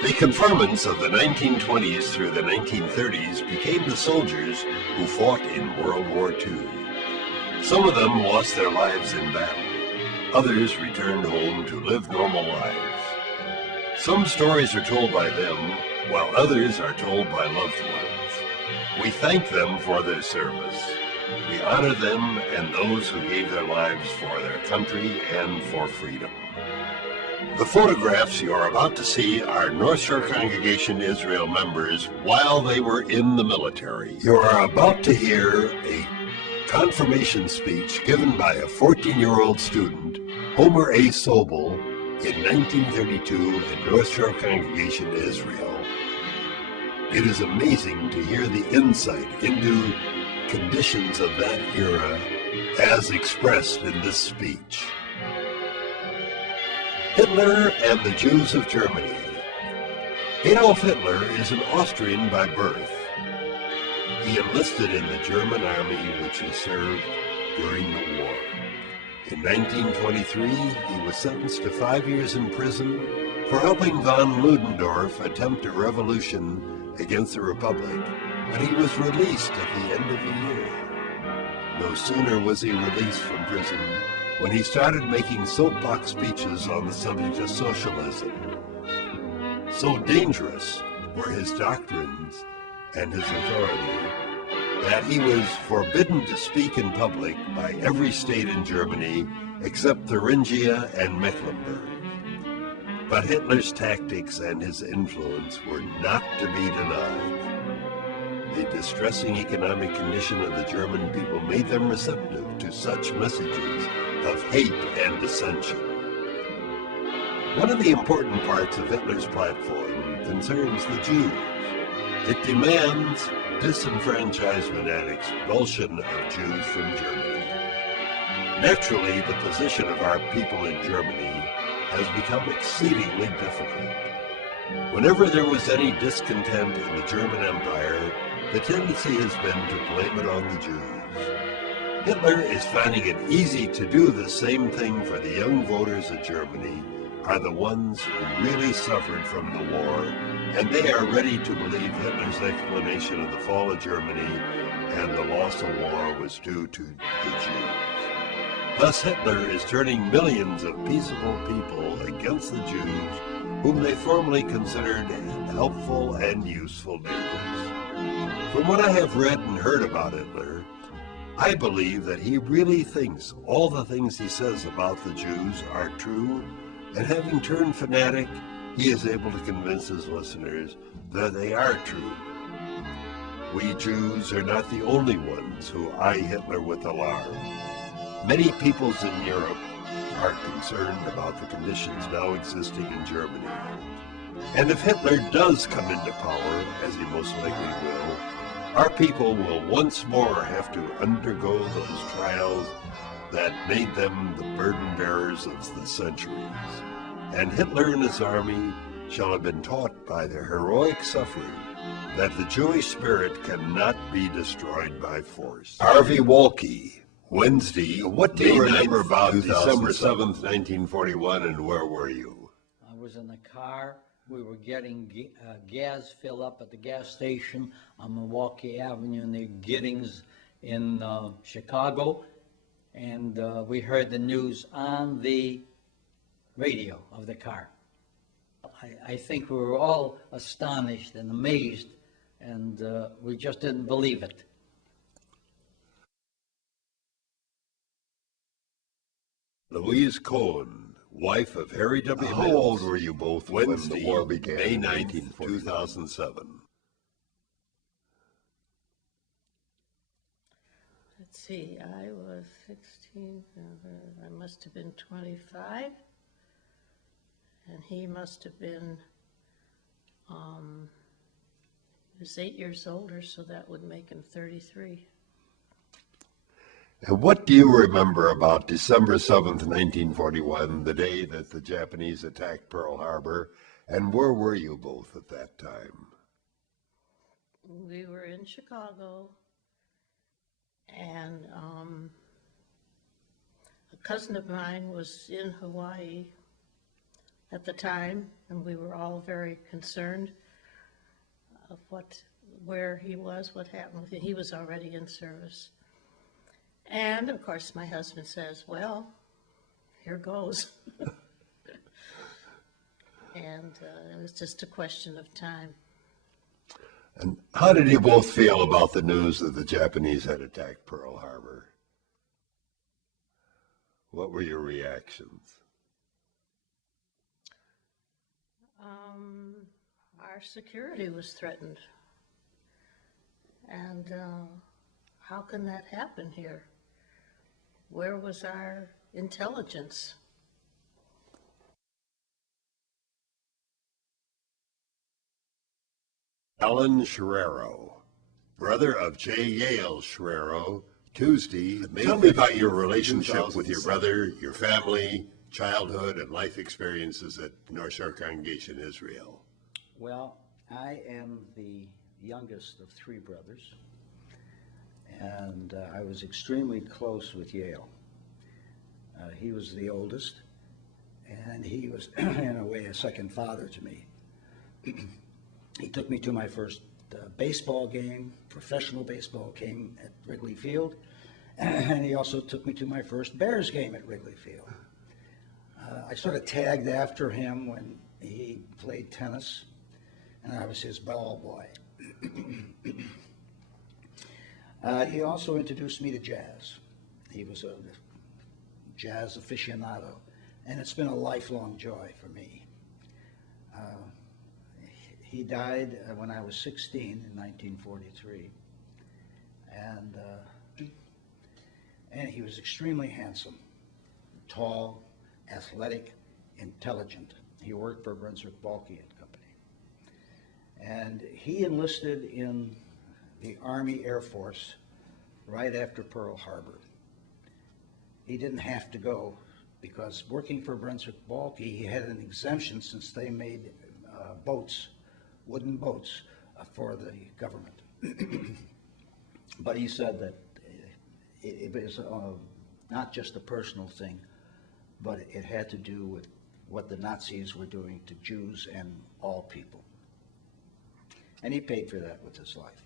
The conformants of the 1920s through the 1930s became the soldiers who fought in World War II. Some of them lost their lives in battle. Others returned home to live normal lives. Some stories are told by them, while others are told by loved ones. We thank them for their service. We honor them and those who gave their lives for their country and for freedom. The photographs you are about to see are North Shore Congregation Israel members while they were in the military. You are about to hear a confirmation speech given by a 14-year-old student, Homer A. Sobel, in 1932 at North Shore Congregation Israel. It is amazing to hear the insight into conditions of that era as expressed in this speech. Hitler and the Jews of Germany. Adolf Hitler is an Austrian by birth. He enlisted in the German army, which he served during the war. In 1923, he was sentenced to 5 years in prison for helping von Ludendorff attempt a revolution against the Republic, but he was released at the end of the year. No sooner was he released from prison when he started making soapbox speeches on the subject of socialism. So dangerous were his doctrines and his authority that he was forbidden to speak in public by every state in Germany except Thuringia and Mecklenburg. But Hitler's tactics and his influence were not to be denied. The distressing economic condition of the German people made them receptive to such messages of hate and dissension. One of the important parts of Hitler's platform concerns the Jews. It demands disenfranchisement and expulsion of Jews from Germany. Naturally, the position of our people in Germany has become exceedingly difficult. Whenever there was any discontent in the German Empire, the tendency has been to blame it on the Jews. Hitler is finding it easy to do the same thing for the young voters of Germany, are the ones who really suffered from the war, and they are ready to believe Hitler's explanation of the fall of Germany and the loss of war was due to the Jews. Thus Hitler is turning millions of peaceable people against the Jews, whom they formerly considered helpful and useful neighbors. From what I have read and heard about Hitler, I believe that he really thinks all the things he says about the Jews are true, and having turned fanatic, he is able to convince his listeners that they are true. We Jews are not the only ones who eye Hitler with alarm. Many peoples in Europe are concerned about the conditions now existing in Germany. And if Hitler does come into power, as he most likely will, our people will once more have to undergo those trials that made them the burden bearers of the centuries. And Hitler and his army shall have been taught by their heroic suffering that the Jewish spirit cannot be destroyed by force. Harvey Walke, Wednesday, what do you remember about December 7th, 1941, and where were you? I was in the car. We were getting gas filled up at the gas station on Milwaukee Avenue in the Giddings in Chicago, and we heard the news on the radio of the car. I think we were all astonished and amazed, and we just didn't believe it. Louise Cohen, wife of Harry W. Mills. How old were you both Wednesday, when the war began? May 19th, 2007. Let's see, I was 16, I must have been 25, and he must have been, he was 8 years older, so that would make him 33. And what do you remember about December 7th, 1941, the day that the Japanese attacked Pearl Harbor, and where were you both at that time? We were in Chicago, and a cousin of mine was in Hawaii at the time, and we were all very concerned of where he was, what happened with him. He was already in service. And of course, my husband says, well, here goes. And it was just a question of time. And how did you both feel about the news that the Japanese had attacked Pearl Harbor? What were your reactions? Our security was threatened. And how can that happen here? Where was our intelligence? Alan Sherrero, brother of J. Yale Sherrero, Tuesday. Tell me about your relationship with your brother, your family, childhood, and life experiences at North Shore Congregation Israel. Well, I am the youngest of three brothers, and I was extremely close with Yale. He was the oldest, and he was, in a way, a second father to me. He took me to my first baseball game, professional baseball game at Wrigley Field, and he also took me to my first Bears game at Wrigley Field. I sort of tagged after him when he played tennis, and I was his ball boy. He also introduced me to jazz. He was a jazz aficionado, and it's been a lifelong joy for me. He died when I was 16 in 1943, and he was extremely handsome, tall, athletic, intelligent. He worked for Brunswick Balke and Company, and he enlisted in the Army Air Force right after Pearl Harbor. He didn't have to go because working for Brunswick Balke, he had an exemption since they made boats, wooden boats, for the government. But he said that it was not just a personal thing, but it had to do with what the Nazis were doing to Jews and all people. And he paid for that with his life.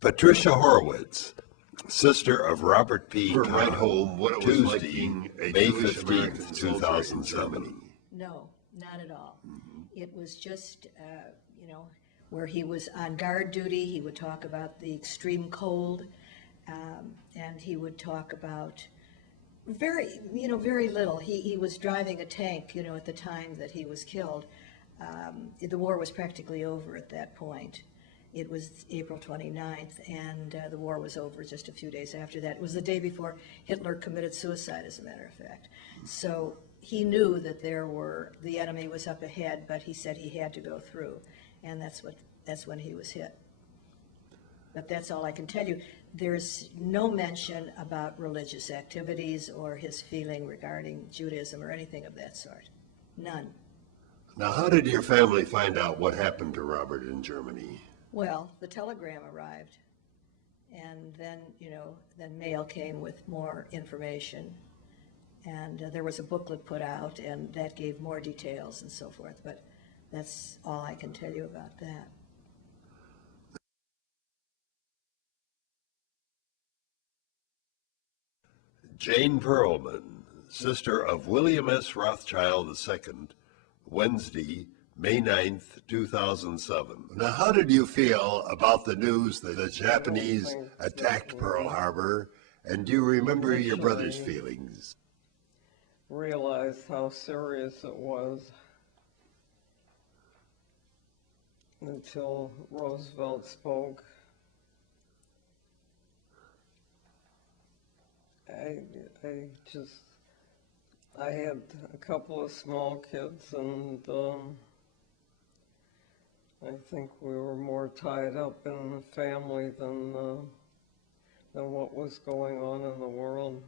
Patricia Horowitz, sister of Robert P. Right home, what it was like being a May 15th, 2007. No, not at all. It was just, where he was on guard duty, he would talk about the extreme cold, and he would talk about very little. He was driving a tank, at the time that he was killed. The war was practically over at that point. It was April 29th, and the war was over just a few days after that. It was the day before Hitler committed suicide, as a matter of fact. So he knew that the enemy was up ahead, but he said he had to go through, and that's when he was hit. But that's all I can tell you. There's no mention about religious activities or his feeling regarding Judaism or anything of that sort. None. Now, how did your family find out what happened to Robert in Germany? Well, the telegram arrived, and then, then mail came with more information, and there was a booklet put out, and that gave more details and so forth, but that's all I can tell you about that. Jane Perlman, sister of William S. Rothschild II, Wednesday, May 9th, 2007. Now, how did you feel about the news that the Japanese attacked Pearl Harbor, and do you remember your brother's feelings? Realized how serious it was until Roosevelt spoke. I had a couple of small kids, and I think we were more tied up in the family than what was going on in the world.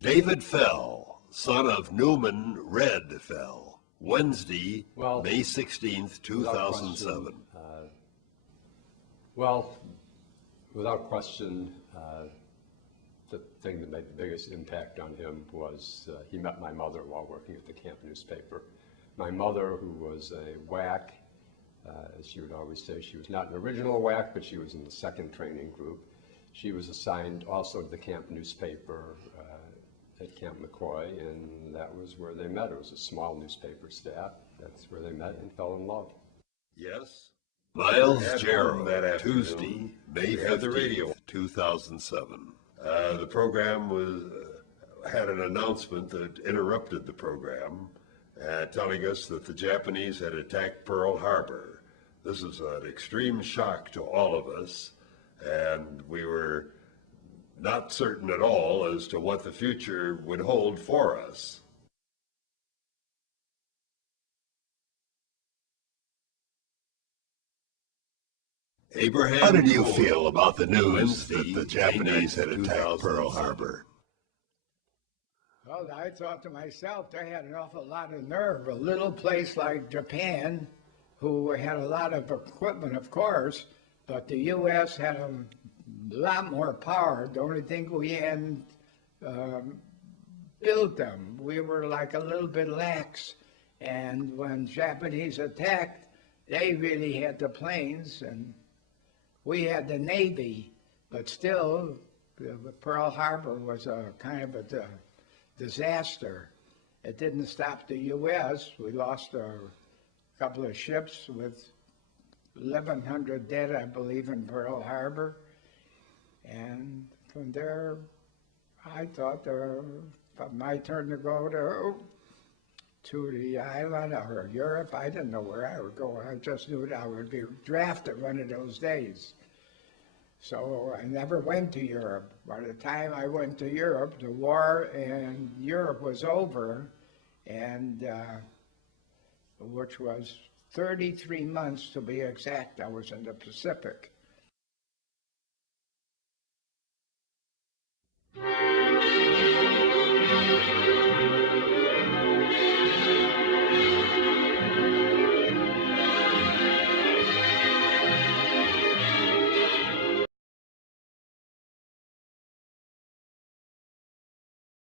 David Fell, son of Newman Red Fell, Wednesday, Well, May 16th, without 2007. question, well, without question, the thing that made the biggest impact on him was he met my mother while working at the camp newspaper. My mother, who was a WAC, as she would always say, she was not an original WAC, but she was in the second training group. She was assigned also to the camp newspaper at Camp McCoy, and that was where they met. It was a small newspaper staff. That's where they met and fell in love. Yes. Miles At home Jarrow, that afternoon, Tuesday, May we had the 15th, radio. 2007. The program had an announcement that interrupted the program, telling us that the Japanese had attacked Pearl Harbor. This is an extreme shock to all of us, and we were not certain at all as to what the future would hold for us. Abraham, how did you feel about the news that the Japanese had attacked Pearl Harbor? Well, I thought to myself, they had an awful lot of nerve. A little place like Japan, who had a lot of equipment, of course, but the U.S. had a lot more power. The only thing we hadn't built them. We were like a little bit lax. And when Japanese attacked, they really had the planes, and we had the Navy. But still, Pearl Harbor was a kind of a disaster. It didn't stop the U.S. We lost a couple of ships with 1,100 dead, I believe, in Pearl Harbor. And from there, I thought my turn to go to the island or Europe. I didn't know where I would go. I just knew that I would be drafted one of those days. So I never went to Europe. By the time I went to Europe, the war in Europe was over, and which was 33 months to be exact. I was in the Pacific.